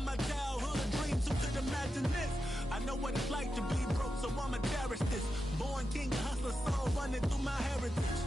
of my childhood dreams, who could imagine this? I know what it's like to be broke, so I'ma cherish this. Born king, hustler soul running through my heritage.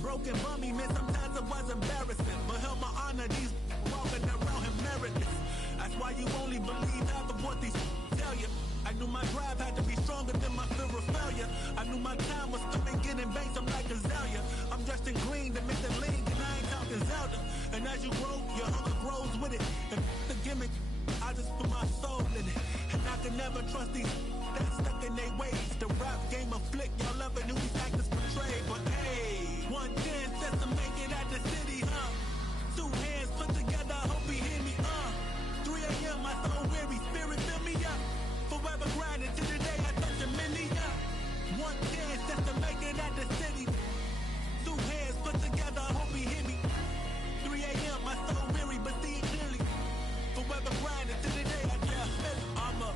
Broken bummy, man, sometimes it was embarrassing, but held my honor, these walking around him meritless. That's why you only believe half of what these tell you. I knew my drive had to be stronger than my fear of failure. I knew my time was coming, getting banks, I'm like Azalea. I'm dressed in green to make the league, and I ain't talking Zelda. And as you grow, your hunger grows with it. And the gimmick, I just put my soul in it. And I can never trust these that stuck in their ways. The rap game of flick, y'all ever knew these actors portrayed. But hey, one chance just to make it at the city, huh? Two hands put together, I hope he hear me, 3 a.m., my soul weary, spirit fill me up. Forever grinding till the day I touch a million. One chance just to make it at the city. Two hands put together, I hope he hear me. 3 a.m., my soul weary, but see it clearly. Forever grinding till the day I touch a million. I'm a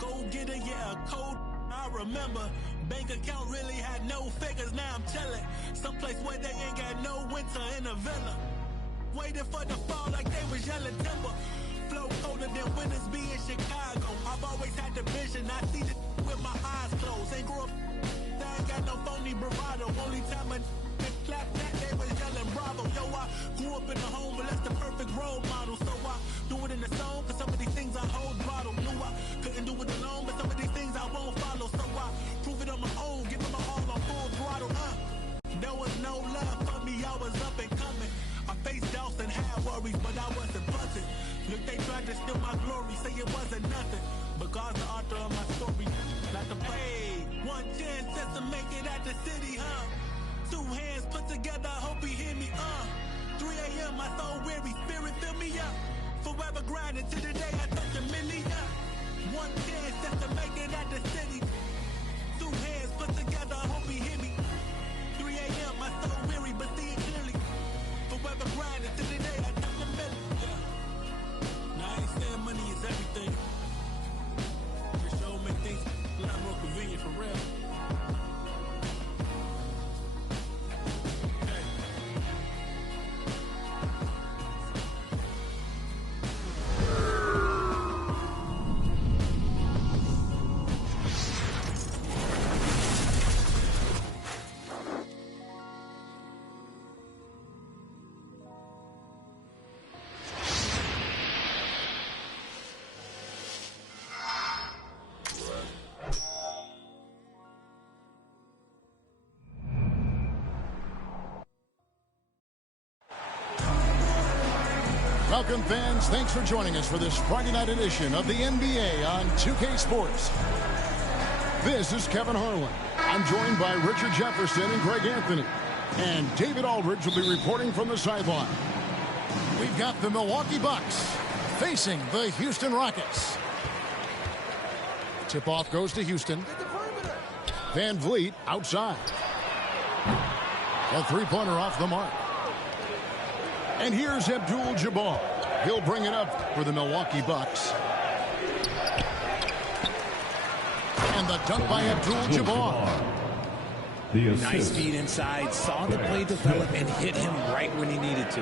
go-getter, yeah, a code. I remember bank account really had no figures, now I'm chilling. Someplace where they ain't got no winter in a villa. Waiting for the fall like they was yelling timber. Flow colder than winters be in Chicago. I've always had the vision, I see it with my eyes closed. Ain't grew up, I ain't got no phony bravado. Only time I clap that, they was yelling bravo. Yo, I grew up in the home, but that's the perfect role model. So I do it in the song, cause some of these things I hold bottle. Knew I couldn't do it alone, but some of these things I won't follow. So I prove it on my own, give it my all on full throttle. There was no love for me, I was up and coming. I faced doubts and had worries, but I wasn't buzzing. Look, they tried to steal my glory, say it wasn't nothing. But God's the author of my story, not to play. One chance just to make it at the city, huh? Two hands put together, I hope he hear me, 3 a.m., my soul weary, spirit fill me up. Forever grinding till the day I touch a million. One chance just to make it at the city. Two hands put together, I hope he hear me. 3 a.m., my soul weary, but see it clearly. Forever grinding till the day I touch a million. Now I ain't saying money is everything. For sure make things a lot more convenient for real. Welcome, fans. Thanks for joining us for this Friday night edition of the NBA on 2K Sports. This is Kevin Harlan. I'm joined by Richard Jefferson and Greg Anthony. And David Aldridge will be reporting from the sideline. We've got the Milwaukee Bucks facing the Houston Rockets. Tip-off goes to Houston. Van Vliet outside. A three-pointer off the mark. And here's Abdul-Jabbar. He'll bring it up for the Milwaukee Bucks. And the dunk by Abdul-Jabbar. Nice feed inside, saw the play develop and hit him right when he needed to.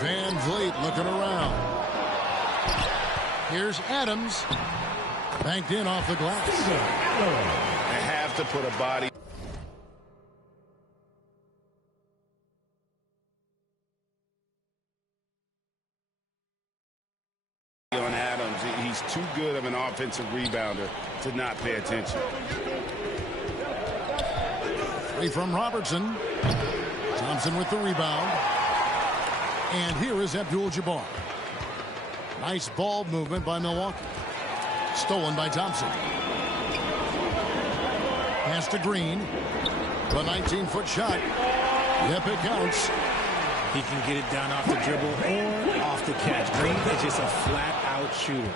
Van Vliet looking around. Here's Adams. Banked in off the glass. They have to put a body on Adams. He's too good of an offensive rebounder to not pay attention. Three from Robertson. Thompson with the rebound. And here is Abdul-Jabbar. Nice ball movement by Milwaukee. Stolen by Thompson. Pass to Green. The 19-foot shot. Yep, it counts. He can get it down off the dribble or off the catch. Green is just a flat-out shooter.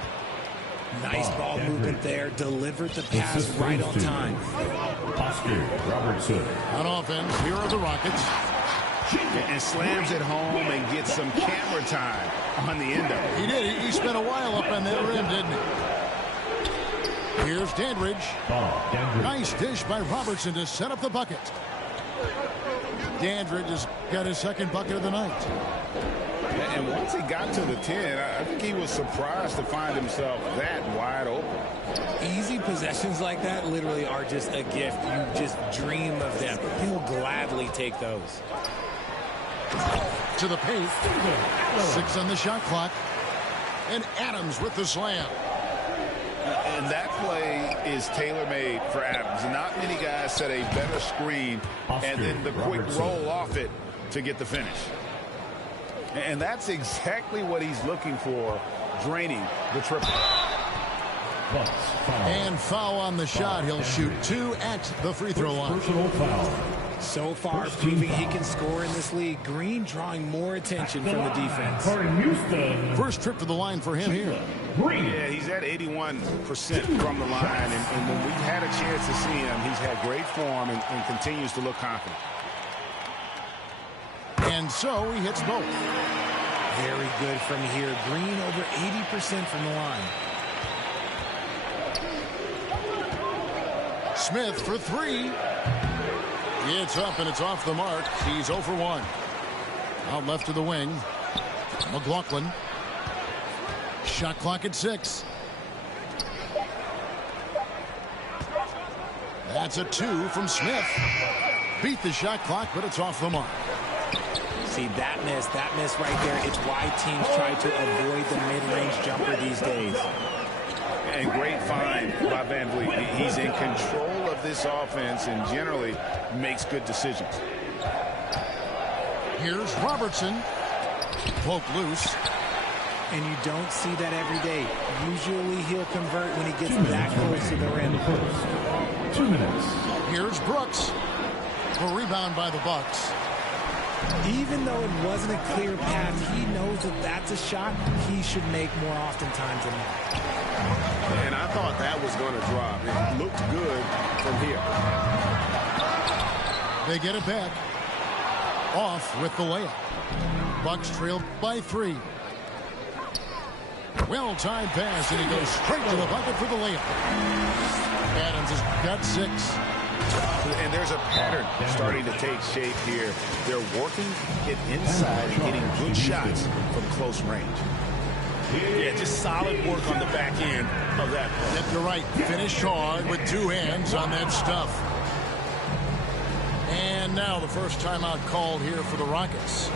Nice ball movement there. Delivered the pass right on time. Oscar Robertson. On offense, here are the Rockets. And slams it home and gets some camera time on the end of it. He did. He spent a while up on that rim, didn't he? Here's Dandridge. Nice dish by Robertson to set up the bucket. Dandridge has got his second bucket of the night. And once he got to the 10, I think he was surprised to find himself that wide open. Easy possessions like that literally are just a gift. You just dream of them. He'll gladly take those. To the paint. 6 on the shot clock. And Adams with the slam. And that play is tailor-made for Adams. Not many guys set a better screen and then the quick roll off it to get the finish. And that's exactly what he's looking for, draining the triple. And foul on the shot. He'll shoot 2 at the free throw line. So far, proving he can score in this league. Green drawing more attention from the defense. First trip to the line for him here. Yeah, he's at 81% from the line. And when we've had a chance to see him, he's had great form and continues to look confident. And so he hits both. Very good from here. Green over 80% from the line. Smith for 3. It's up and it's off the mark. He's 0 for 1. Out left to the wing. McLaughlin. Shot clock at 6. That's a 2 from Smith. Beat the shot clock, but it's off the mark. See, that miss right there, it's why teams try to avoid the mid-range jumper these days. And great find by Van Vliet. He's in control of this offense and generally makes good decisions. Here's Robertson. Poke loose. And you don't see that every day. Usually he'll convert when he gets that close to the rim. 2 minutes. Here's Brooks. The rebound by the Bucks. Even though it wasn't a clear pass, he knows that that's a shot he should make more oftentimes than not. And I thought that was going to drop. It looked good from here. They get it back. Off with the layup. Bucks trail by 3. Well-timed pass, and he goes straight to the bucket for the layup. Adams has got 6. And there's a pattern starting to take shape here. They're working it inside and getting good shots from close range. Yeah, just solid work on the back end of that play. Yep, you're right. Finished hard with 2 hands on that stuff. And now the first timeout called here for the Rockets.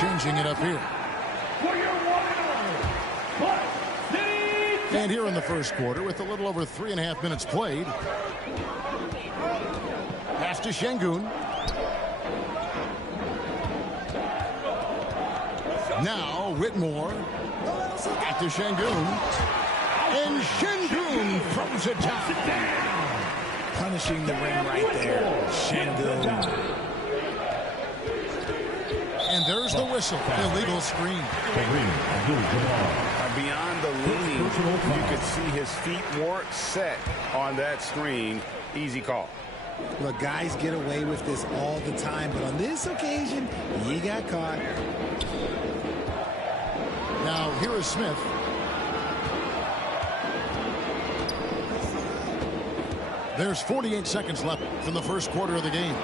Changing it up here. And here in the first quarter, with a little over 3.5 minutes played. Pass to Şengün. Now Whitmore. Back to Şengün. And Şengün throws it down. Punishing the rim right there. Şengün. And there's the whistle. Illegal screen. Beyond the lean, you could see his feet weren't set on that screen. Easy call. Look, guys get away with this all the time, but on this occasion, he got caught. Now, here is Smith. There's 48 seconds left from the first quarter of the game.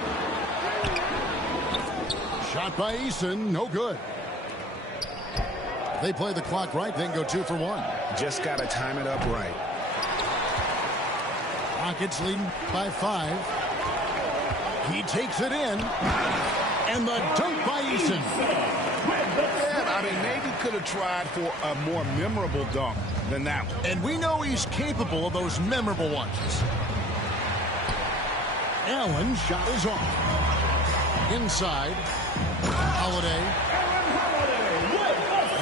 Shot by Eason, no good. If they play the clock right, they can go 2 for 1. Just got to time it up right. Rockets leading by 5. He takes it in. And the dunk by Eason. Yeah, I mean, maybe could have tried for a more memorable dunk than that one. And we know he's capable of those memorable ones. Allen's shot is off. Inside. Holiday.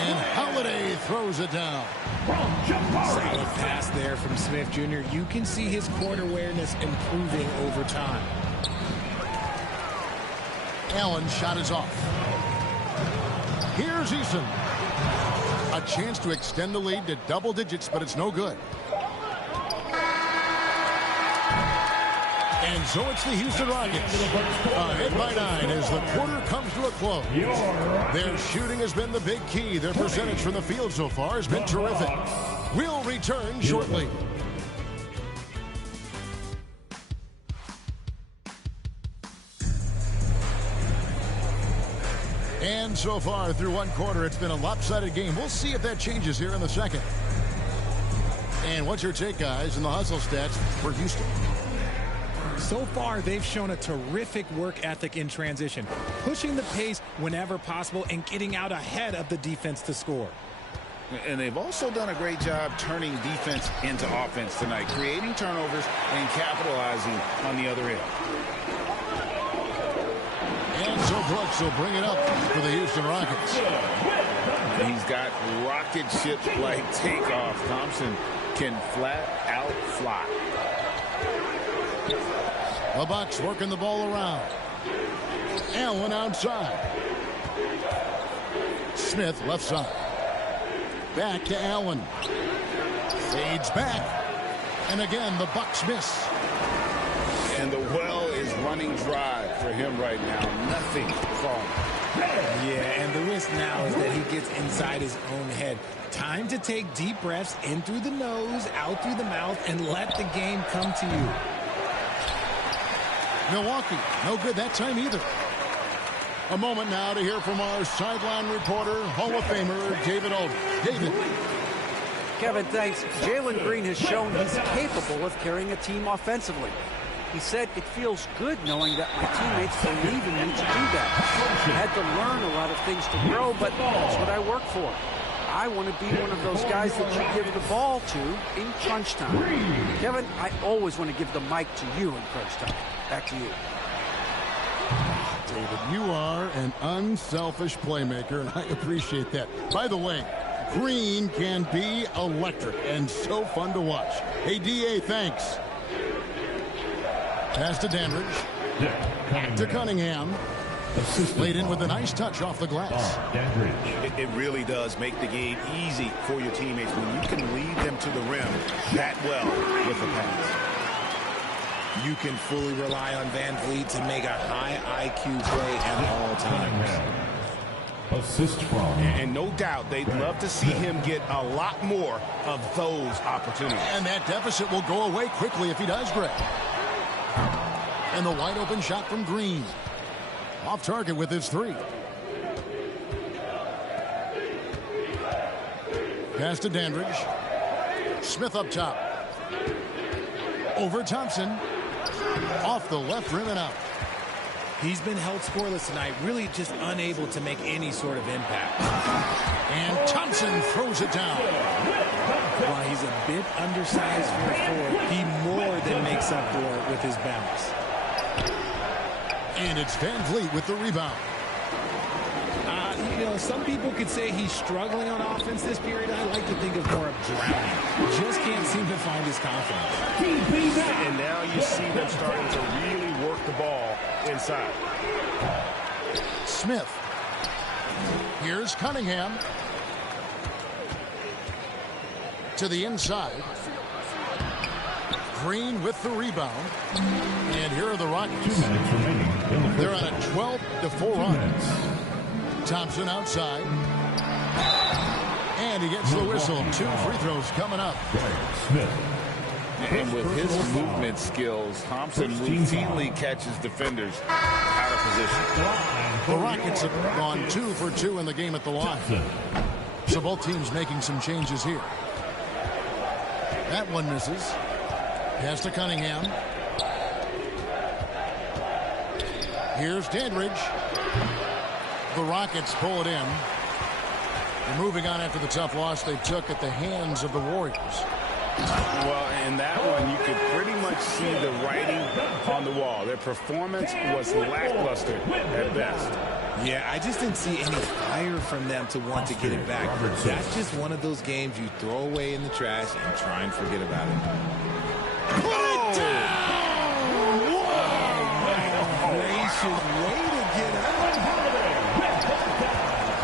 And Holiday throws it down. Solid pass there from Smith Jr. You can see his court awareness improving over time. Allen's shot is off. Here's Eason. A chance to extend the lead to double digits, but it's no good. And so it's the Houston Rockets. Ahead by 9 as the quarter comes to a close. Their shooting has been the big key. Their percentage from the field so far has been terrific. We'll return shortly. And so far through one quarter, it's been a lopsided game. We'll see if that changes here in the second. And what's your take, guys, in the hustle stats for Houston? So far, they've shown a terrific work ethic in transition, pushing the pace whenever possible and getting out ahead of the defense to score. And they've also done a great job turning defense into offense tonight, creating turnovers and capitalizing on the other end. And so Brooks will bring it up for the Houston Rockets. He's got rocket ship-like takeoff. Thompson can flat out fly. The Bucks working the ball around. Allen outside. Smith left side. Back to Allen. Fades back. And again, the Bucks miss. And the well is running dry for him right now. Nothing falling. Yeah, and the risk now is that he gets inside his own head. Time to take deep breaths in through the nose, out through the mouth, and let the game come to you. Milwaukee, no good that time either. A moment now to hear from our sideline reporter, Hall of Famer David Aldridge. David. Kevin, thanks. Jalen Green has shown he's capable of carrying a team offensively. He said, it feels good knowing that my teammates believe in me to do that. I had to learn a lot of things to grow, but that's what I work for. I want to be one of those guys that you give the ball to in crunch time. Kevin, I always want to give the mic to you in crunch time. Back to you. David, you are an unselfish playmaker, and I appreciate that. By the way, Green can be electric and so fun to watch. Hey, D.A., thanks. Pass to Dandridge. To Cunningham. Laid in with a nice touch off the glass. It really does make the game easy for your teammates when you can lead them to the rim that well with a pass. You can fully rely on Van Vliet to make a high IQ play at all times. Assist from. And no doubt they'd love to see him get a lot more of those opportunities. And that deficit will go away quickly if he does, Greg. And the wide open shot from Green. Off target with his three. Pass to Dandridge. Smith up top. Over Thompson. Off the left rim and out. He's been held scoreless tonight, really just unable to make any sort of impact. And Thompson throws it down. While he's a bit undersized for a forward, he more than makes up for it with his bounce. And it's Van Vliet with the rebound. You know, some people could say he's struggling on offense this period. I like to think of more of drowning. Just can't seem to find his confidence. And now you see them starting to really work the ball inside. Smith. Here's Cunningham. To the inside. Green with the rebound. And here are the Rockets. They're on a 12-4 run. Thompson outside. And he gets the whistle. 2 free throws coming up. And with his movement skills, Thompson routinely catches defenders out of position. The Rockets have gone 2 for 2 in the game at the line. So both teams making some changes here. That one misses. Pass to Cunningham. Here's Dandridge. The Rockets pull it in. They're moving on after the tough loss they took at the hands of the Warriors. Well, in that one, you could pretty much see the writing on the wall. Their performance was lackluster at best. Yeah, I just didn't see any fire from them to want to get it back. That's just one of those games you throw away in the trash and try and forget about it. Put it down! Gracious way to get out.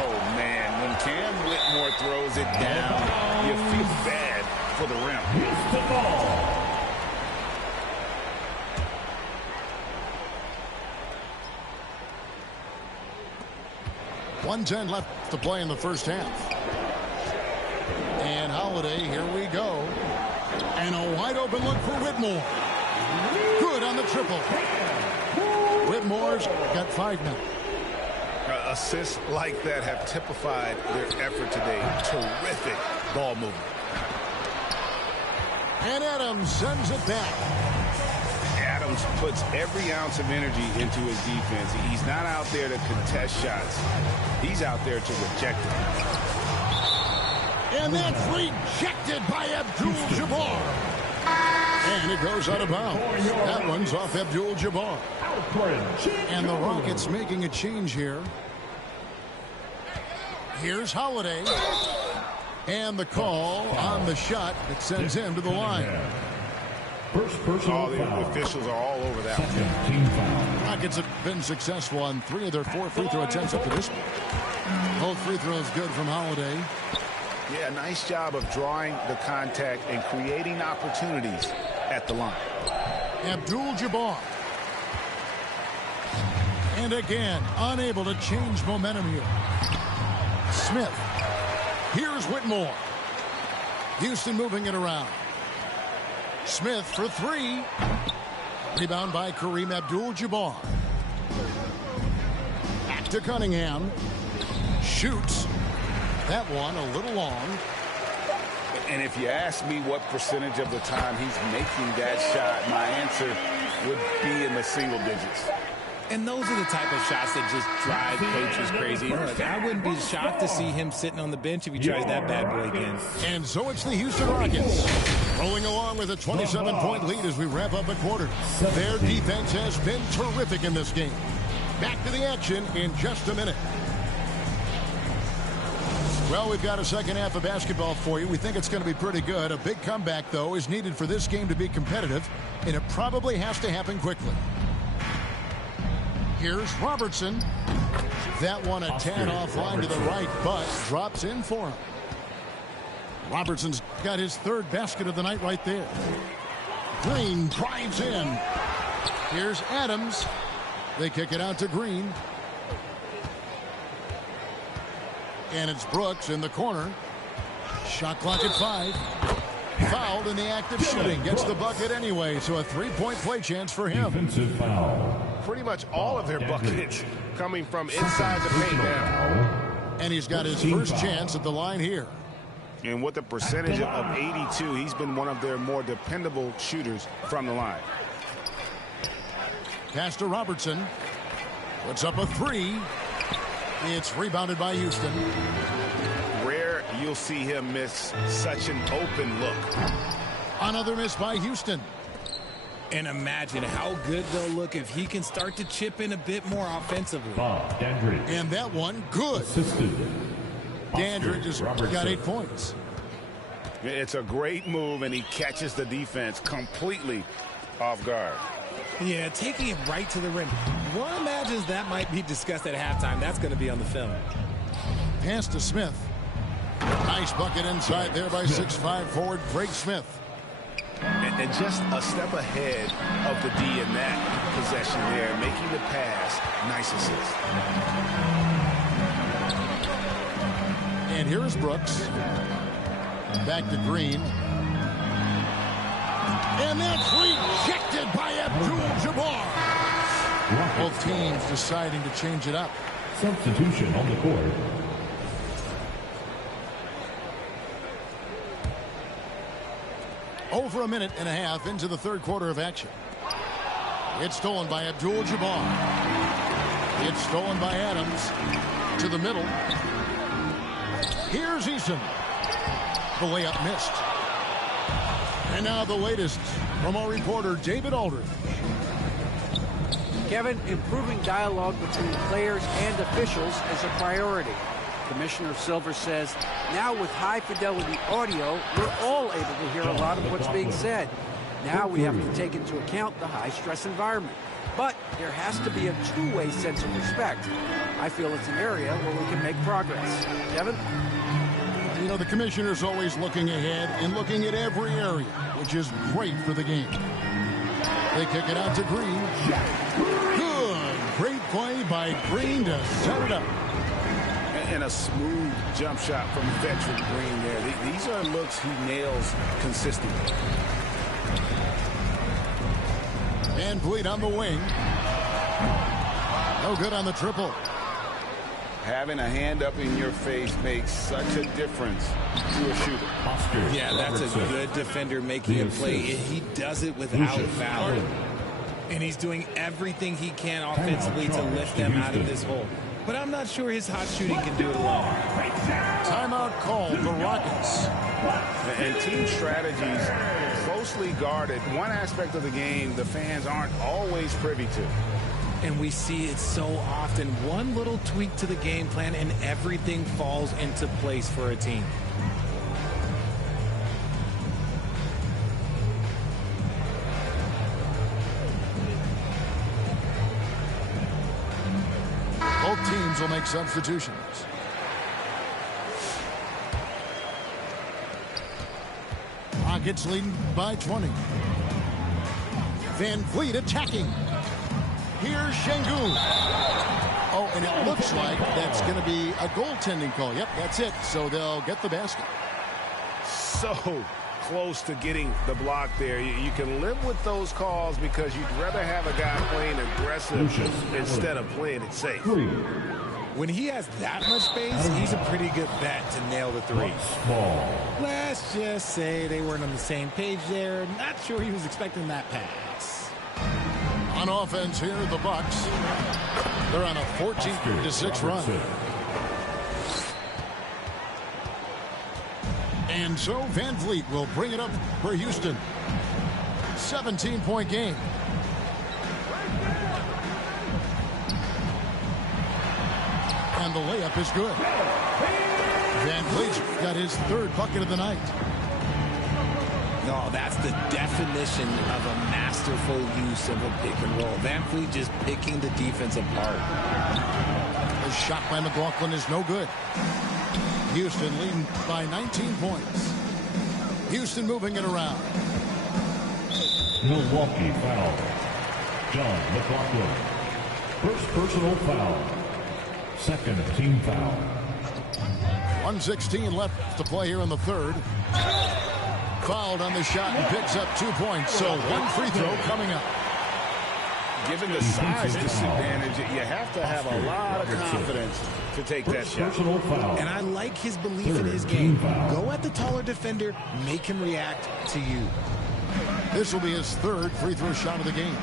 Oh, man, when Cam Whitmore throws it down, you feel bad for the rim. 1:10 left to play in the first half. And Holiday, here we go. And a wide open look for Whitmore. Good on the triple. Whitmore's got 5 now. Assists like that have typified their effort today. Terrific ball movement. And Adams sends it back. Adams puts every ounce of energy into his defense. He's not out there to contest shots. He's out there to reject them. And that's rejected by Abdul-Jabbar. And it goes out of bounds. That one's off Abdul-Jabbar. And the Rockets making a change here. Here's Holiday. And the call on the shot that sends him to the line. First personal the foul. officials are all over that one. Second team foul. Rockets have been successful on 3 of their 4 free throw attempts up to this point. Both free throws good from Holiday. Yeah, nice job of drawing the contact and creating opportunities at the line. Abdul-Jabbar. And again, unable to change momentum here. Smith. Here's Whitmore. Houston moving it around. Smith for 3. Rebound by Kareem Abdul-Jabbar. Back to Cunningham. Shoots. That one a little long. And if you ask me what percentage of the time he's making that shot, my answer would be in the single digits. And those are the type of shots that just drive coaches crazy. You know, like, I wouldn't be shocked to see him sitting on the bench if he tries that bad boy again. And so it's the Houston Rockets rolling along with a 27-point lead as we wrap up a quarter. Their defense has been terrific in this game. Back to the action in just a minute. Well, we've got a second half of basketball for you. We think it's going to be pretty good. A big comeback, though, is needed for this game to be competitive, and it probably has to happen quickly. Here's Robertson. That one a tad offline to the right, but drops in for him. Robertson's got his 3rd basket of the night right there. Green drives in. Here's Adams. They kick it out to Green. And it's Brooks in the corner. Shot clock at 5. Fouled in the act of shooting. Gets the bucket anyway, so a 3-point play chance for him. Defensive foul. Pretty much all of their buckets coming from inside the paint now. And he's got his first chance at the line here. And with a percentage of 82, he's been one of their more dependable shooters from the line. Pass to Robertson. Puts up a 3. It's rebounded by Houston. Rare you'll see him miss such an open look. Another miss by Houston. And imagine how good they'll look if he can start to chip in a bit more offensively. Bob Dandridge. And that one, good. Assisted. Dandridge has got 8 points. It's a great move, and he catches the defense completely off guard. Yeah, taking it right to the rim. One imagines that might be discussed at halftime. That's going to be on the film. Pass to Smith. Nice bucket inside there by 6'5" forward Craig Smith. And just a step ahead of the D in that possession there, making the pass. Nice assist. And here's Brooks. Back to Green. And that's rejected by Abdul-Jabbar. Both teams deciding to change it up. Substitution on the court. Over a minute and a half into the 3rd quarter of action. It's stolen by Abdul-Jabbar. It's stolen by Adams. To the middle. Here's Eason. The layup missed. And now the latest from our reporter, David Aldridge. Kevin, improving dialogue between players and officials is a priority. Commissioner Silver says, now with high-fidelity audio, we're all able to hear a lot of what's being said. Now we have to take into account the high-stress environment. But there has to be a two-way sense of respect. I feel it's an area where we can make progress. Kevin? You know, the commissioner's always looking ahead and looking at every area, which is great for the game. They kick it out to Green. Good. Great play by Green to set it up. And a smooth jump shot from veteran Green there. These are looks he nails consistently. Van Vliet on the wing. No good on the triple. Having a hand up in your face makes such a difference to a shooter. Yeah, that's a good defender making a play. He does it without foul. And he's doing everything he can offensively to lift them out of this hole. But I'm not sure his hot shooting can do it alone. Timeout called the Rockets. And team strategies closely guarded. One aspect of the game the fans aren't always privy to. And we see it so often. One little tweak to the game plan and everything falls into place for a team. Both teams will make substitutions. Rockets leading by 20. Van Vliet attacking. Here's Şengün. Oh, and it looks like that's going to be a goaltending call. Yep, that's it. So they'll get the basket. So close to getting the block there. You can live with those calls because you'd rather have a guy playing aggressive instead of playing it safe. When he has that much space, he's a pretty good bet to nail the three. Let's just say they weren't on the same page there. Not sure he was expecting that pass. On offense here, the Bucks. They're on a 14-6 run. And so Van Vliet will bring it up for Houston. 17-point game. And the layup is good. Van Vliet's got his third bucket of the night. No, that's the definition of a masterful use of a pick and roll. Van Vliet just picking the defense apart. The shot by McLaughlin is no good. Houston leading by 19 points. Houston moving it around. Milwaukee foul. John McLaughlin. First personal foul. Second team foul. 1:16 left to play here in the third. Fouled on the shot and picks up 2 points. So one free throw coming up. Given the size disadvantage, you have to have a lot of confidence to take that shot. And I like his belief in his game. Go at the taller defender, make him react to you. This will be his third free throw shot of the game.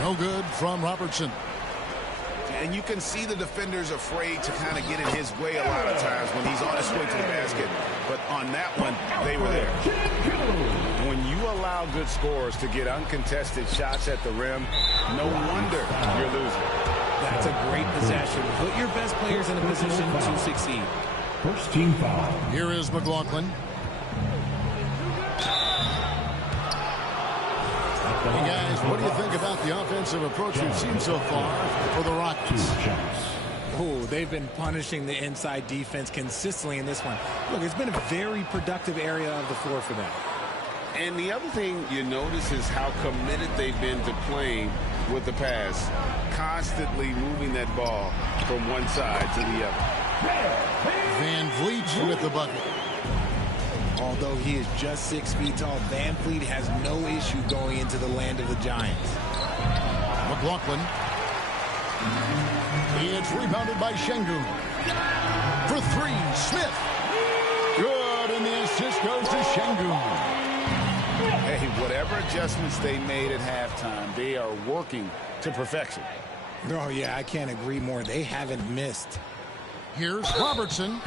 No good from Robertson. And you can see the defender's afraid to kind of get in his way a lot of times when he's on his way to the basket. But on that one, they were there. When you allow good scorers to get uncontested shots at the rim, no wonder you're losing. That's a great possession. Put your best players in a position to succeed. First team foul. Here is McLaughlin. Hey guys, what do you think about the offensive approach we've seen so far for the Rockets? Oh, they've been punishing the inside defense consistently in this one. Look, it's been a very productive area of the floor for them. And the other thing you notice is how committed they've been to playing with the pass, constantly moving that ball from one side to the other. Van Vliet with the bucket. Although he is just 6 feet tall, Van Vliet has no issue going into the land of the Giants. McLaughlin. It's rebounded by Şengün. For three, Smith. Good, and the assist goes to Şengün. Hey, whatever adjustments they made at halftime, they are working to perfection. Oh, yeah, I can't agree more. They haven't missed. Here's Robertson.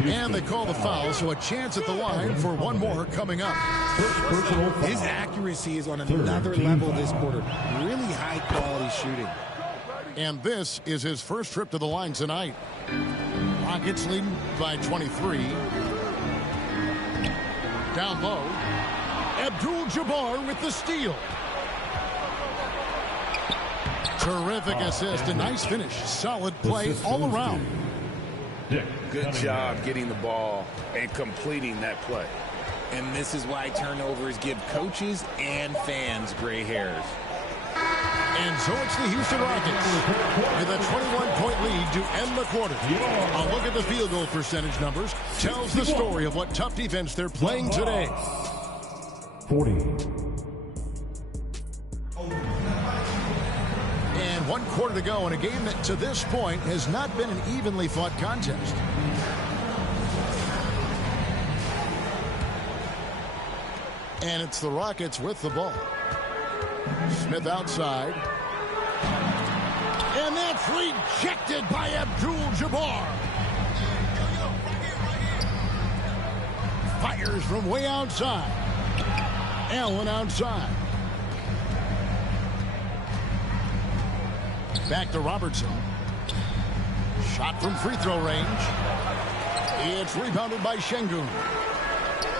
And they call the foul, so a chance at the line for one more coming up. His accuracy is on another level this quarter. Really high-quality shooting. And this is his first trip to the line tonight. Rockets leading by 23. Down low. Abdul-Jabbar with the steal. Terrific assist, a nice finish. Solid play all around. Good job getting the ball and completing that play. And this is why turnovers give coaches and fans gray hairs. And so it's the Houston Rockets with a 21-point lead to end the quarter. A look at the field goal percentage numbers tells the story of what tough defense they're playing today. 40. And 1 quarter to go in a game that to this point has not been an evenly fought contest. And it's the Rockets with the ball. Smith outside. And that's rejected by Abdul-Jabbar. Fires from way outside. Allen outside. Back to Robertson. Shot from free throw range. It's rebounded by Şengün.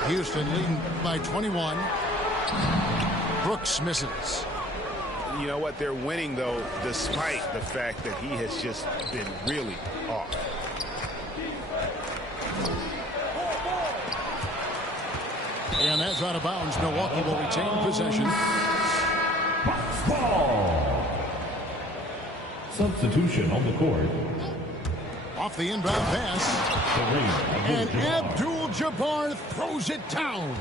Houston leading by 21. Brooks misses. You know what? They're winning, though, despite the fact that he has just been really off. And that's out of bounds. Milwaukee will retain possession. Ball. Substitution on the court. Off the inbound pass. And Abdul-Jabbar throws it down.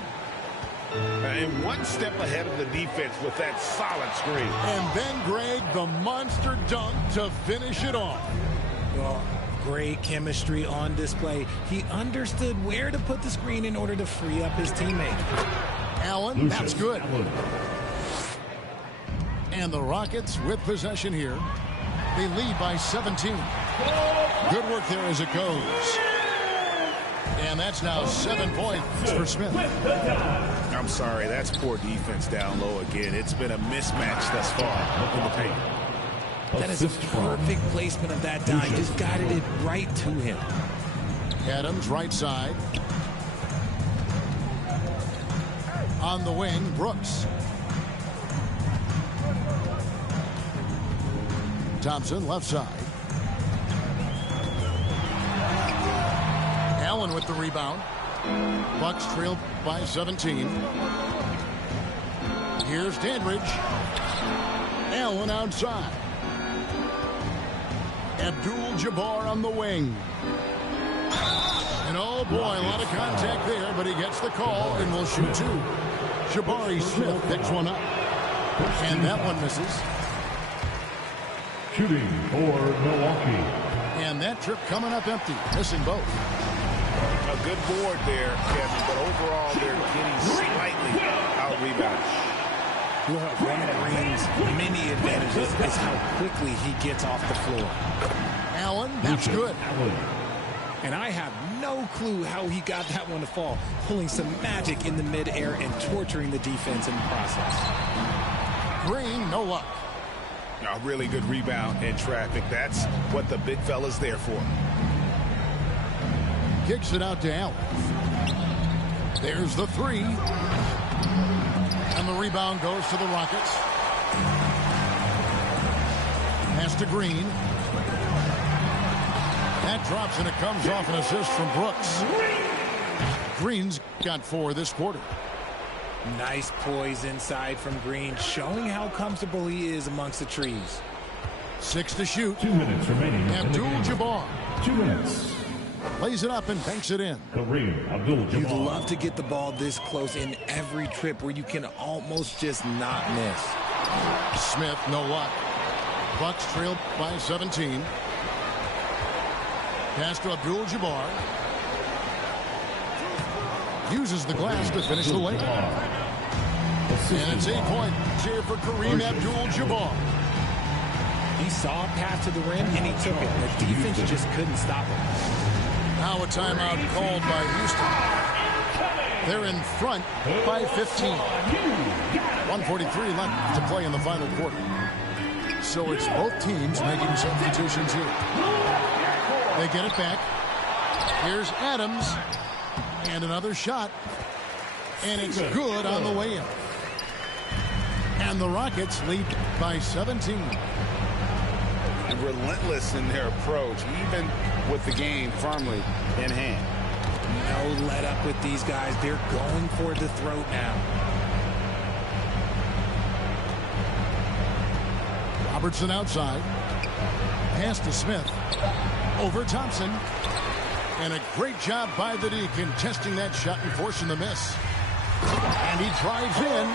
And one step ahead of the defense with that solid screen. And then, Greg, the monster dunk to finish it off. Well, great chemistry on display. He understood where to put the screen in order to free up his teammate. Allen, that's good. And the Rockets with possession here. They lead by 17. Good work there as it goes. And that's now 7 points for Smith. I'm sorry, that's poor defense down low again. It's been a mismatch thus far in the paint. That is a perfect placement of that dime. Just guided it right to him. Adams, right side. On the wing, Brooks. Thompson, left side. Allen with the rebound. Bucks trail by 17. Here's Dandridge. Allen outside. Abdul-Jabbar on the wing. And oh boy, a lot of contact there, but he gets the call and will shoot two. Jabari Smith picks one up. And that one misses. Shooting for Milwaukee. And that trip coming up empty, missing both. A good board there, Kevin, but overall they're getting slightly out-rebounded. One of Green's many advantages is how quickly he gets off the floor. Allen, that's good. And I have no clue how he got that one to fall, pulling some magic in the midair and torturing the defense in the process. Green, no luck. A really good rebound in traffic. That's what the big fella's there for. Kicks it out to Allen. There's the three. And the rebound goes to the Rockets. Pass to Green. That drops and it comes off an assist from Brooks. Green's got 4 this quarter. Nice poise inside from Green, showing how comfortable he is amongst the trees. 6 to shoot. 2 minutes remaining. Abdul-Jabbar. 2 minutes. Lays it up and banks it in. Kareem Abdul-Jabbar. You'd love to get the ball this close in every trip where you can almost just not miss. Smith, no luck. Bucks trailed by 17. Pass to Abdul-Jabbar. Uses the glass to finish the layup. And it's 8 points here for Kareem Abdul-Jabbar. He saw a pass to the rim and he took it. The defense just couldn't stop him. Now a timeout called by Houston. They're in front by 15. 1:43 left to play in the final quarter. So it's both teams making substitutions here. They get it back. Here's Adams. And another shot. And it's good on the way in. And the Rockets lead by 17. And relentless in their approach, even with the game firmly in hand. No let up with these guys. They're going for the throat now. Robertson outside. Pass to Smith. Over Thompson. And a great job by the D contesting that shot and forcing the miss. And he drives in.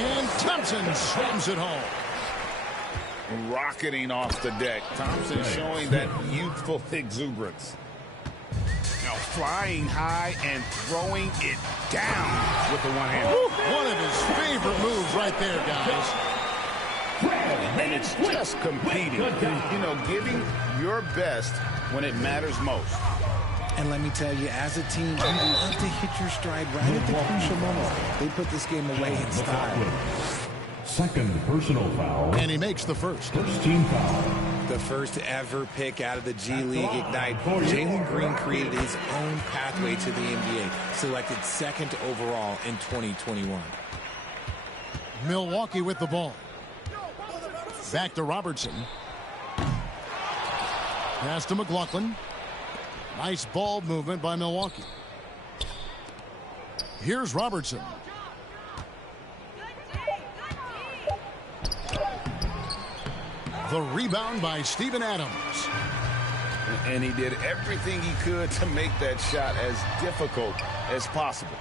And Thompson slams it home. Rocketing off the deck. Thompson showing that youthful exuberance. Now flying high and throwing it down with the one hand. One of his favorite moves right there, guys. And it's just competing. You know, giving your best when it matters most. And let me tell you, as a team, you love to hit your stride right at the crucial moments. They put this game away in style. Second personal foul. And he makes the first. First team foul. The first ever pick out of the G League Ignite. Jalen Green created his own pathway to the NBA. Selected second overall in 2021. Milwaukee with the ball. Back to Robertson. Pass to McLaughlin. Nice ball movement by Milwaukee. Here's Robertson. The rebound by Steven Adams. And he did everything he could to make that shot as difficult as possible.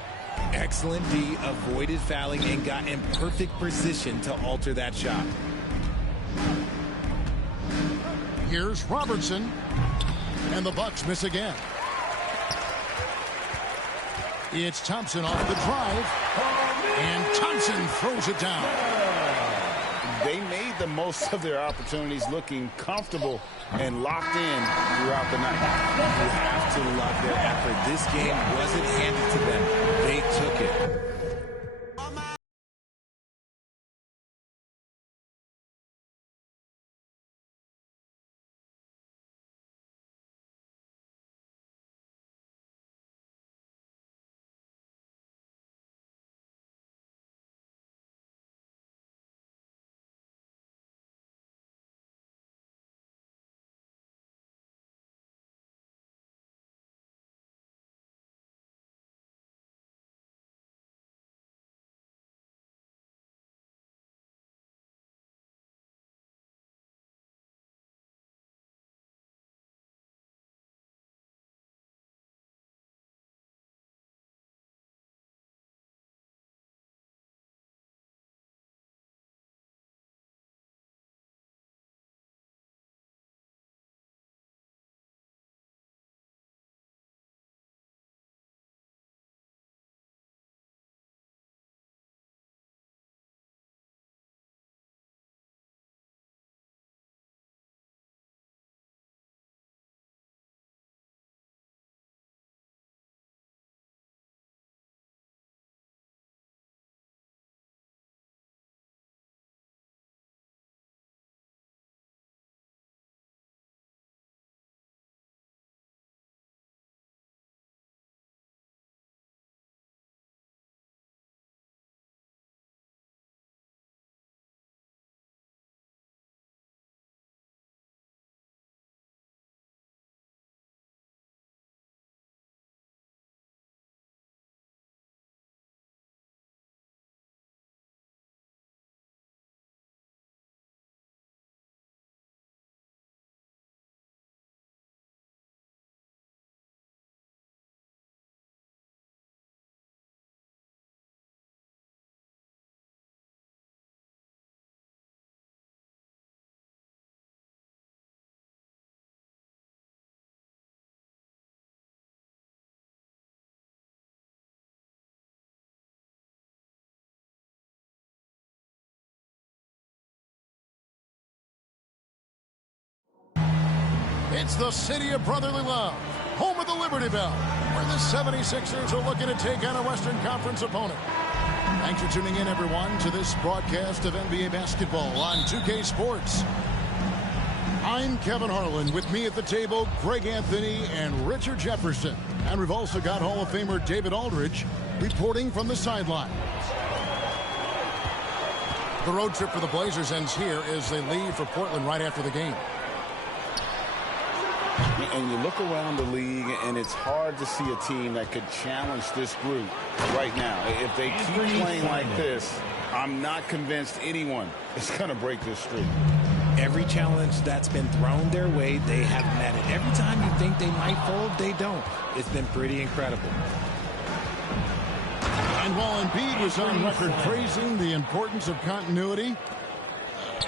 Excellent D, avoided fouling and got in perfect position to alter that shot. Here's Robertson. And the Bucks miss again. It's Thompson off the drive. And Thompson throws it down. They made the most of their opportunities, looking comfortable and locked in throughout the night. You have to love their effort. This game wasn't handed to them. They took it. It's the city of brotherly love. home of the Liberty Bell, where the 76ers are looking to take on a Western Conference opponent. Thanks for tuning in, everyone, to this broadcast of NBA basketball on 2K Sports. I'm Kevin Harlan. With me at the table, Greg Anthony and Richard Jefferson. And we've also got Hall of Famer David Aldridge reporting from the sideline. The road trip for the Blazers ends here as they leave for Portland right after the game. And you look around the league, and it's hard to see a team that could challenge this group right now. If they keep playing like this, I'm not convinced anyone is going to break this streak. Every challenge that's been thrown their way, they have met it. Every time you think they might fold, they don't. It's been pretty incredible. And while Embiid was on record praising the importance of continuity,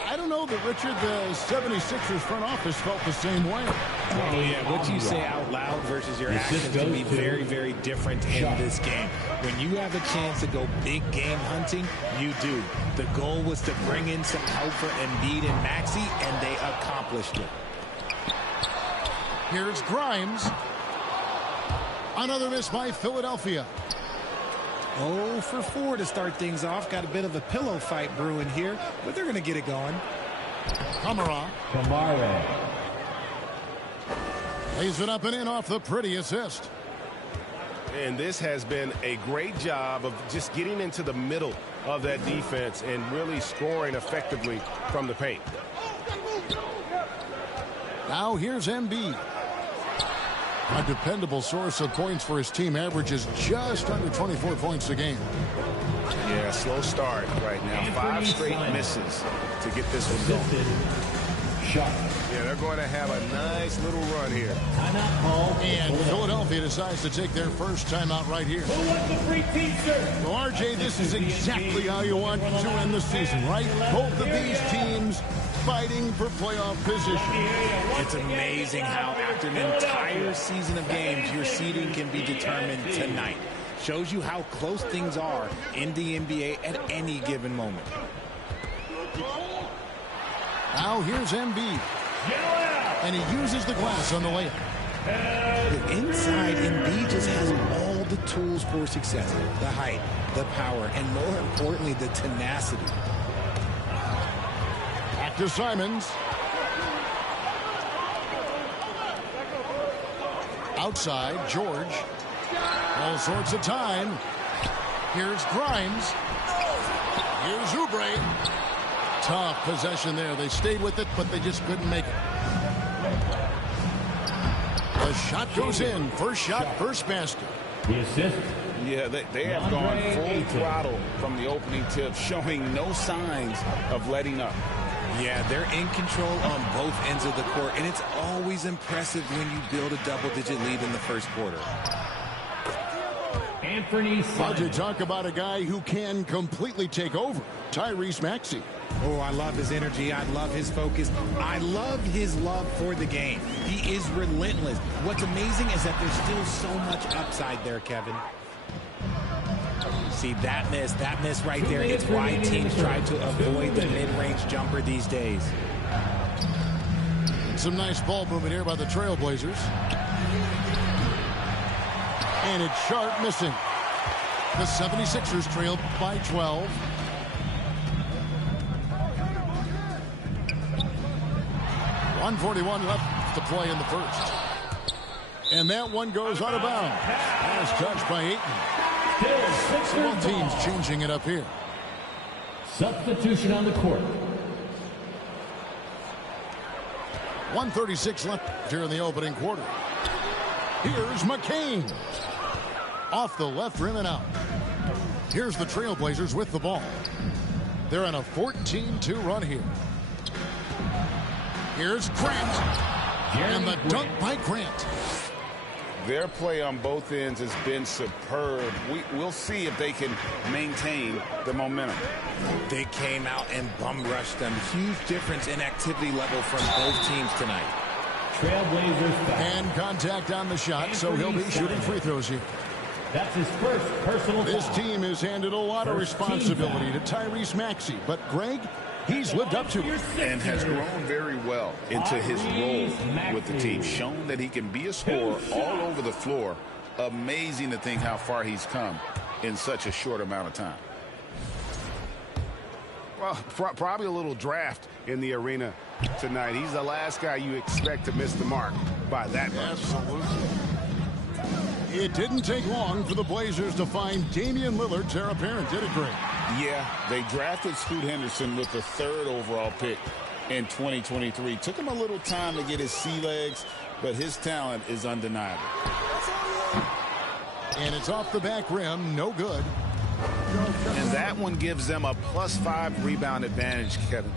I don't know that, Richard, the 76ers front office felt the same way. Oh, yeah. What you say out loud versus your actions can be very, very different in this game. When you have a chance to go big game hunting, you do. The goal was to bring in some help for Embiid and Maxey, and they accomplished it. Here's Grimes. Another miss by Philadelphia. 0 for 4 to start things off. Got a bit of a pillow fight brewing here, but they're going to get it going. Kamara lays it up and in off the pretty assist. And this has been a great job of just getting into the middle of that defense and really scoring effectively from the paint. Now here's Embiid. A dependable source of points for his team, averages just under 24 points a game. Yeah, slow start right now. 5 straight misses to get this one going. Yeah, they're going to have a nice little run here. And Philadelphia decides to take their first timeout right here. Well, RJ, this is exactly how you want to end the season, right? Both of these teams fighting for playoff position. It's amazing how after an entire season of games, your seeding can be determined tonight. Shows you how close things are in the NBA at any given moment. Now here's Embiid. And he uses the glass on the layup. The inside, Embiid just has all the tools for success. The height, the power, and more importantly, the tenacity. Back to Simons. Outside, George. All sorts of time. Here's Grimes. Here's Oubre. Tough possession there. They stayed with it, but they just couldn't make it. The shot goes in. First shot, first basket. The assist. Yeah, they have gone full throttle from the opening tip, showing no signs of letting up. Yeah, they're in control on both ends of the court, and it's always impressive when you build a double-digit lead in the first quarter. Anthony Simons. To talk about a guy who can completely take over, Tyrese Maxey. Oh, I love his energy. I love his focus. I love his love for the game. He is relentless. What's amazing is that there's still so much upside there, Kevin. See, that miss right there. It's why teams try to avoid the mid-range jumper these days. Some nice ball movement here by the Trailblazers. And it's Sharp missing. The 76ers trail by 12. .141 left to play in the first. And that one goes out of bounds. As touched by Ayton. So both teams changing it up here. Substitution on the court. 1:36 left here in the opening quarter. Here's McCain. Off the left rim and out. Here's the Trailblazers with the ball. They're on a 14-2 run here. Here's Grant. And the dunk by Grant. Their play on both ends has been superb. We'll see if they can maintain the momentum. They came out and bum rushed them. Huge difference in activity level from both teams tonight. Trailblazers back. And contact on the shot, so he'll be shooting free throws here. That's his first personal This foul. team has handed a lot of responsibility to Tyrese Maxey. But, Greg, he's lived up to and has grown very well into his role with the team. Shown that he can be a scorer all over the floor. Amazing to think how far he's come in such a short amount of time. Well, probably a little draft in the arena tonight. He's the last guy you expect to miss the mark by that much. Absolutely. It didn't take long for the Blazers to find Damian Lillard's heir apparent, did it, Greg? Yeah, they drafted Scoot Henderson with the 3rd overall pick in 2023. Took him a little time to get his sea legs, but his talent is undeniable. And it's off the back rim, no good. And that one gives them a +5 rebound advantage, Kevin.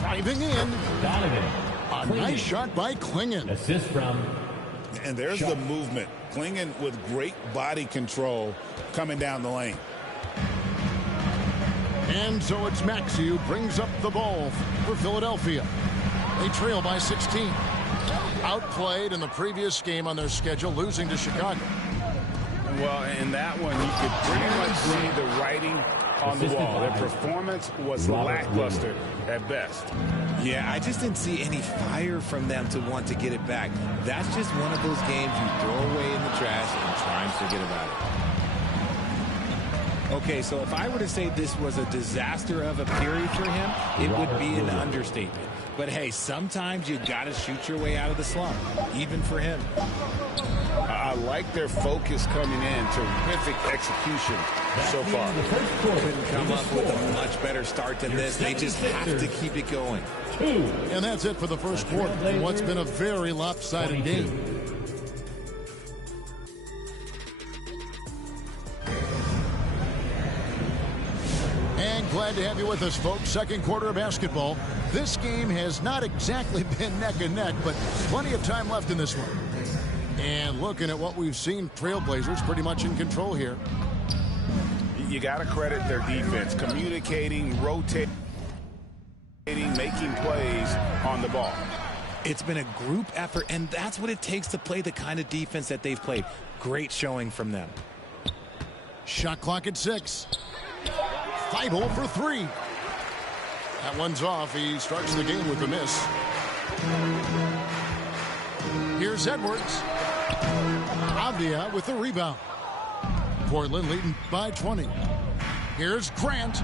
Driving in. Donovan. A nice shot by Clingan. Assist from. And there's the movement. Clingan with great body control coming down the lane. And so it's Maxey who brings up the ball for Philadelphia. They trail by 16. Outplayed in the previous game on their schedule, losing to Chicago. Well, in that one, you could pretty much see the writing on the wall. Their performance was lackluster at best. Yeah, I just didn't see any fire from them to want to get it back. That's just one of those games you throw away in the trash and try and forget about it. Okay, so if I were to say this was a disaster of a period for him, it would be an understatement. But hey, sometimes you got to shoot your way out of the slump, even for him. I like their focus coming in. Terrific execution so far. Couldn't come up with a much better start than this. They just have to keep it going. And that's it for the first quarter in what's been a very lopsided game. And glad to have you with us, folks. Second quarter of basketball. This game has not exactly been neck and neck, but plenty of time left in this one. And looking at what we've seen, Trailblazers pretty much in control here. You got to credit their defense. Communicating, rotating, making plays on the ball. It's been a group effort, and that's what it takes to play the kind of defense that they've played. Great showing from them. Shot clock at 6. Thibault for 3. That one's off. He starts the game with a miss. Here's Edwards. Avdia with the rebound. Portland leading by 20. Here's Grant.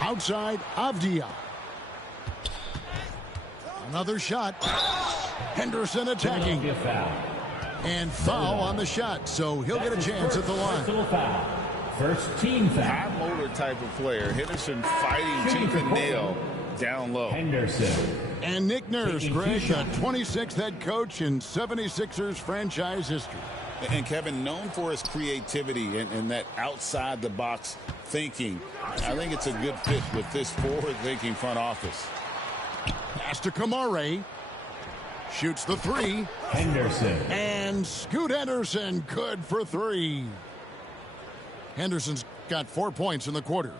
Outside, Avdia. Another shot. Henderson attacking. And foul on the shot, so he'll get a chance at the line. First team foul. High motor type of player. Henderson fighting tooth and nail down low. Henderson. And Nick Nurse, Greg, the 26th head coach in 76ers franchise history. And Kevin, known for his creativity and that outside-the-box thinking. I think it's a good fit with this forward-thinking front office. Pass to Kamare. Shoots the 3. Henderson. And Scoot Henderson, good for 3. Henderson's got 4 points in the quarter.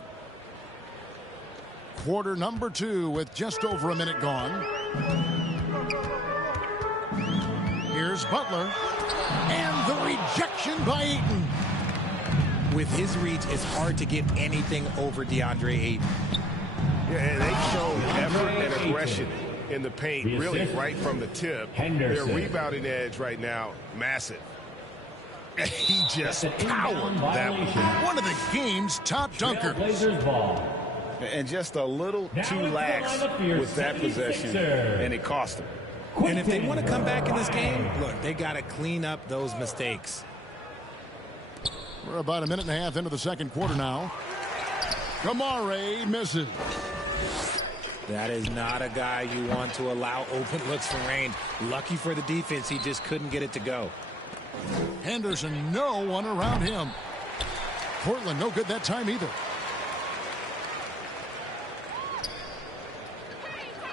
Quarter number 2 with just over a minute gone. Here's Butler. And the rejection by Ayton. With his reach, it's hard to get anything over DeAndre Ayton. Yeah, and they've shown effort and aggression in the paint, really right from the tip. Henderson. Their rebounding edge right now, massive. He just powered that one of the game's top dunkers. Blazers ball. And just a little too lax with that possession, and it cost them. And if they want to come back in this game, look, they got to clean up those mistakes. We're about a minute and a half into the second quarter now. Kamare misses. That is not a guy you want to allow open looks from range. Lucky for the defense, he just couldn't get it to go. Henderson, no one around him. Portland, no good that time either.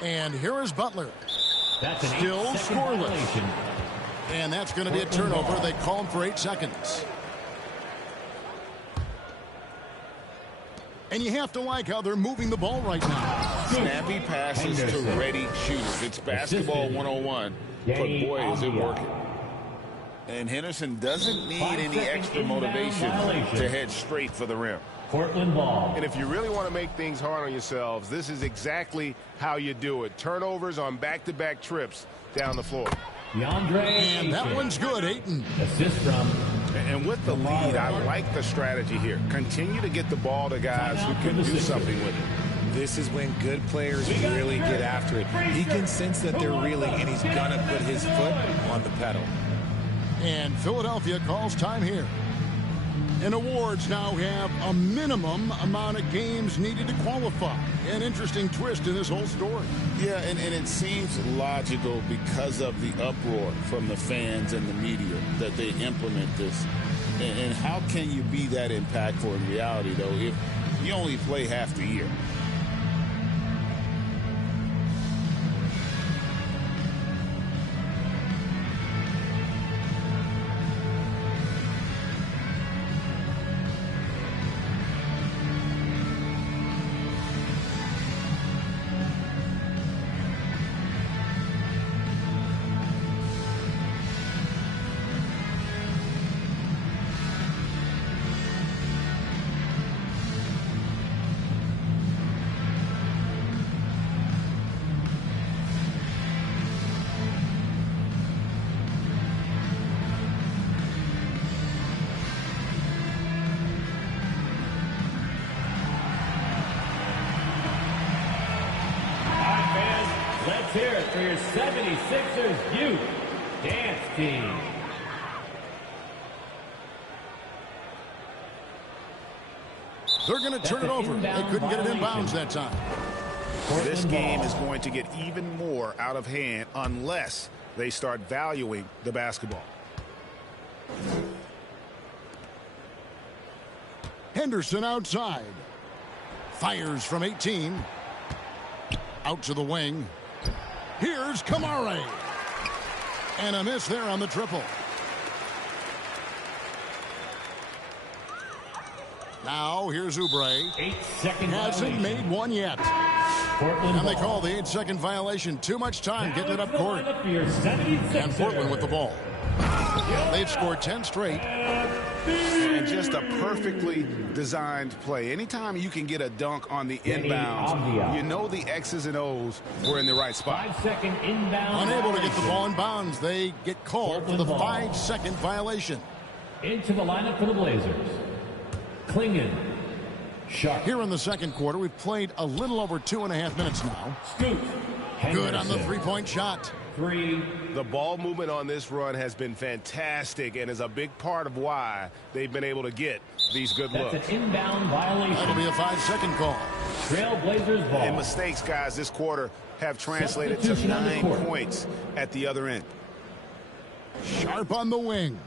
And here is Butler. That's still scoreless. And that's going to be a turnover. They call him for 8 seconds. And you have to like how they're moving the ball right now. Snappy passes to ready shooters. It's basketball 101. But boy, is it working. And Henderson doesn't need any extra motivation to head straight for the rim. Portland ball. And if you really want to make things hard on yourselves, this is exactly how you do it. Turnovers on back-to-back trips down the floor. DeAndre And that one's good, Ayton. Assist from. And with the lead, I like the strategy here. Continue to get the ball to guys who can do something with it. This is when good players really get after it. He can sense that they're reeling, and he's going to put his foot on the pedal. And Philadelphia calls time here. And awards now have a minimum amount of games needed to qualify. An interesting twist in this whole story. Yeah, and it seems logical because of the uproar from the fans and the media that they implement this. And how can you be that impactful in reality, though, if you only play half the year? Let's hear it for your 76ers Youth Dance Team. They're going to turn it over. They couldn't get it in bounds that time. This game is going to get even more out of hand unless they start valuing the basketball. Henderson outside. Fires from 18. Out to the wing. Here's Kamara. And a miss there on the triple. Now here's Oubre. 8-second Hasn't violation. made one yet. Portland And they ball. call the 8-second violation. Too much time Now getting it it's up the court. lineup for your 76ers. And Portland with the ball. They've scored 10 straight. And just a perfectly designed play. Anytime you can get a dunk on the inbounds, you know the X's and O's were in the right spot. 5-second inbound. Unable to get the violation. ball in bounds. They get called for the 5-second violation. Into the lineup for the Blazers. Klingon. Sharp. Here in the second quarter, we've played a little over 2.5 minutes now. Scoot. Good on the Henderson. three-point shot. 3. The ball movement on this run has been fantastic and is a big part of why they've been able to get these good That's looks. an inbound That'll violation. be a 5-second call. Trailblazers ball. And mistakes, guys, this quarter have translated to Substitution on the 9 court. points at the other end. Sharp on the wing.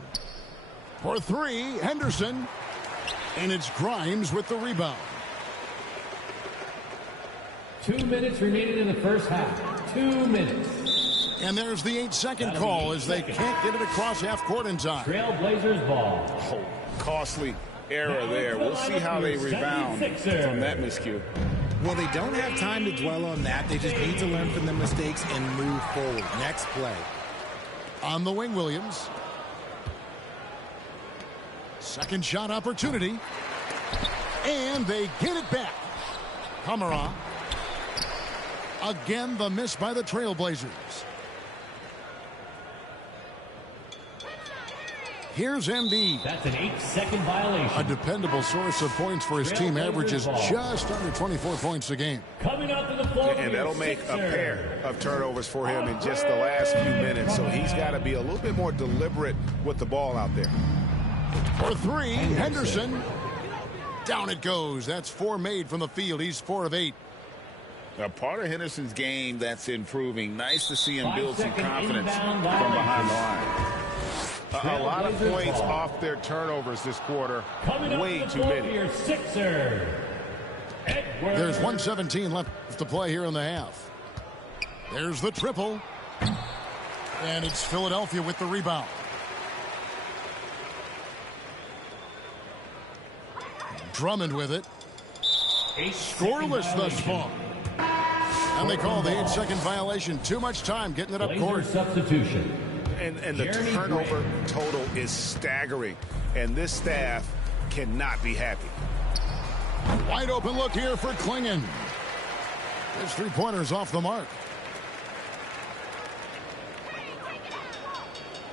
For 3, Henderson. And it's Grimes with the rebound. 2 minutes remaining in the first half. 2 minutes. And there's the 8-second call as they can't get it across half court in time. Trailblazers ball. Oh, costly error there. We'll see how they rebound from that miscue. Well, they don't have time to dwell on that. They just need to learn from their mistakes and move forward. Next play. On the wing, Williams. Second shot opportunity. And they get it back. Kamara. Again, the miss by the Trailblazers. Here's Embiid. That's an 8-second A violation. dependable source of points for his team, averages just under 24 points a game. Coming out to the floor. And that'll make a pair of turnovers for him in just the last few minutes. So he's got to be a little bit more deliberate with the ball out there. For 3, Henderson. Down it goes. That's 4 made from the field. He's 4 of 8. A part of Henderson's game that's improving. Nice to see him build some 5-second confidence inbound from behind the line. A lot of Trailblazers points ball. off their turnovers this quarter. Coming up Way to the too floor for many. your Sixer. Edwards. There's 1:17 left to play here in the half. There's the triple. And it's Philadelphia with the rebound. Drummond with it. Scoreless thus far. And they call the 8-second violation. Too much time getting it up Blazer court. substitution. And the turnover total is staggering. And this staff cannot be happy. Wide open look here for Klingon. His three-pointer's off the mark.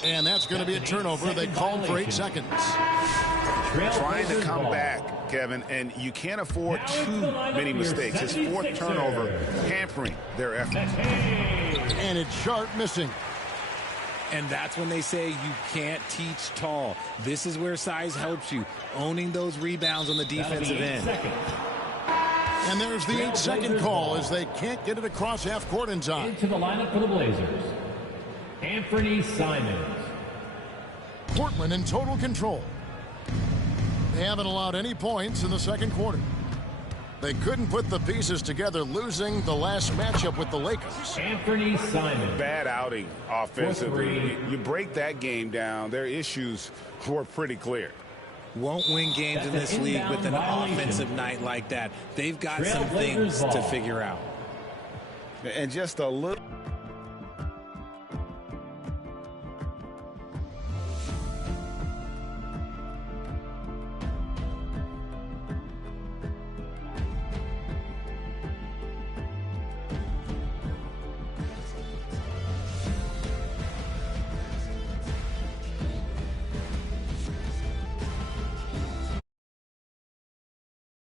And that's going to be a turnover. They called for 8 seconds. Trying to come back, Kevin, and you can't afford too many mistakes. His fourth turnover hampering their effort. And it's Sharp missing. And that's when they say you can't teach tall. This is where size helps you, owning those rebounds on the defensive end. And there's the 8-second call as they can't get it across half court in time. Into the lineup for the Blazers, Anthony Simons. Portland in total control. They haven't allowed any points in the second quarter. They couldn't put the pieces together, losing the last matchup with the Lakers. Anthony Simons. Bad outing offensively. You break that game down, their issues were pretty clear. Won't win games in this league with an offensive night like that. They've got some things to figure out. And just a little...